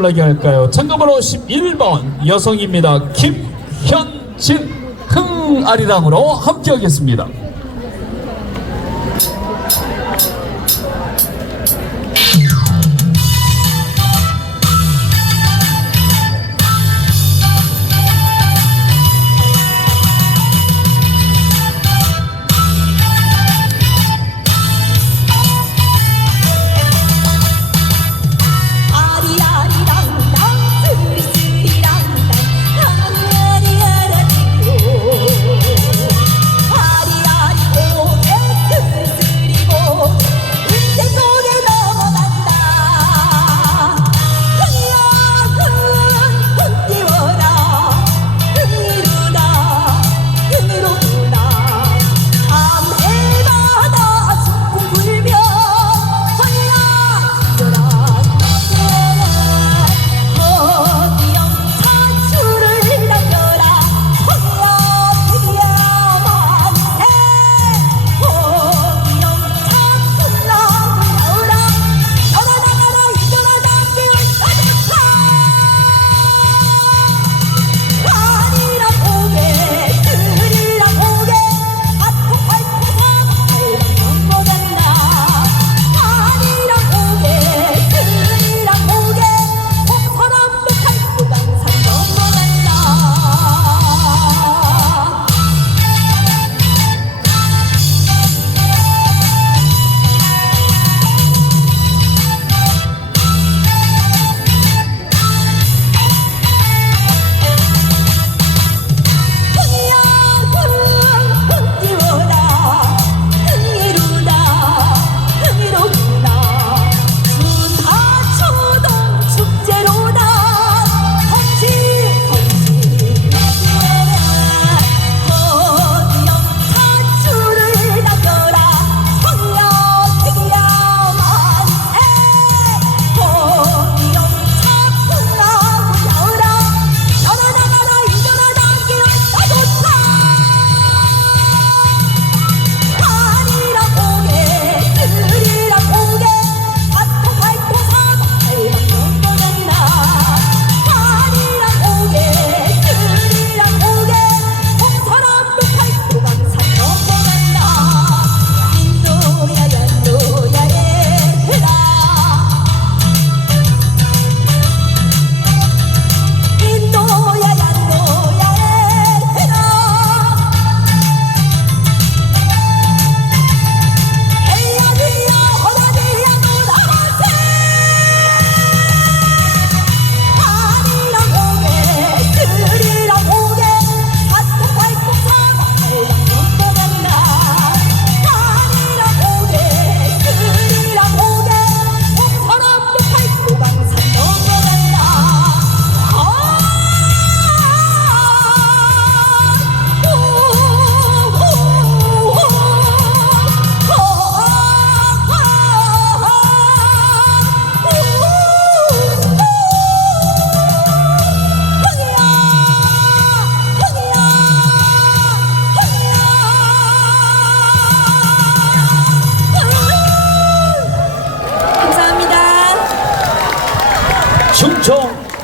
올라게 할까요? 참가번호 11번 여성입니다. 김현진 흥아리랑으로 함께하겠습니다.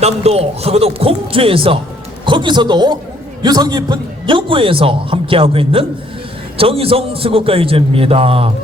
남도하고도 공주에서 거기서도 유성 깊은 여구에서 함께하고 있는 정희성 수국가요제입니다.